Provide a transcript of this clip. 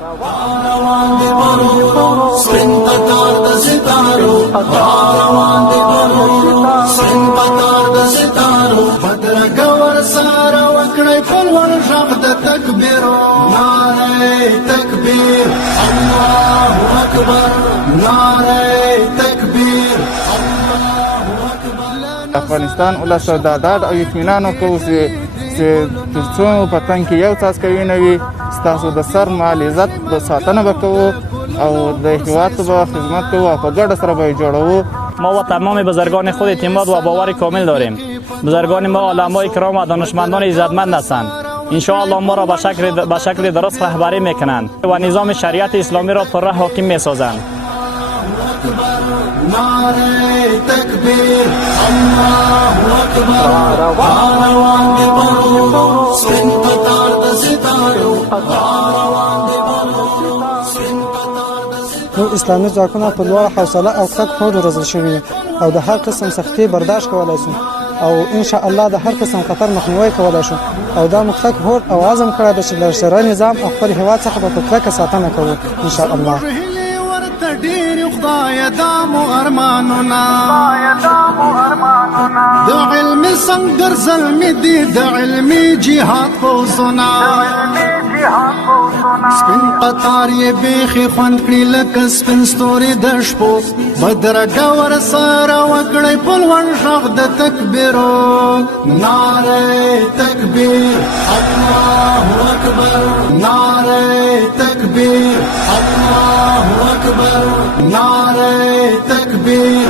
روان دي برو سپین قطار د ستارو روان دي برو سپین قطار د ستارو بدرګه ورسره وکړی پلوړ غږ د تکبیرو نعره تکبیر الله اکبر نعره تکبیر الله اکبر. افغانستان ولس د ډاډ او اطمینان کوو چې تر څو په تن کې یو څاڅکی نه وي ستاسو د سر مال عزت به ساتنه به کوو او د هیواد به خدمت کوو او په ګډه سره به یې جوړوو. ما و تمام بزرگان خود اعتماد و باور کامل داریم. بزرگان ما علمای کرام و دانشمندان عزتمند هستند. ان شاء الله ما را به شکل درست رهبری میکنند و نظام شریعت اسلامی را پر حاکم میسازند. نعره تکبیر الله اکبر روان دي برو سپین قطار د ستارو روان دي برو سپین قطار د ستارو. اسلامي ځواکونه په لوړ حوصله او کلک هوډ روزل شوي او د هر قسم سختي برداشت کولی شو او ان شاء الله د هر قسم خطر مخنیوي کولی شو او دا موږ کلک هوډ او عزم کړی دی چې له شرعي نظام او خپل هیواد څخه به په کلکه ساتنه کوو ان شاء الله. ډېر خدای دامو ارمانونه د علم څنګه زلمی دي د علمي جهاد پوزونه سپین قطار یې بیخي خوند کړي لکه سپین ستوري د شپو بدرګه ورسره وکړی په لوړ غږ د تکبیرو نعره تکبیر الله اکبر نعره تکبیر الله اکبر نعره تکبیر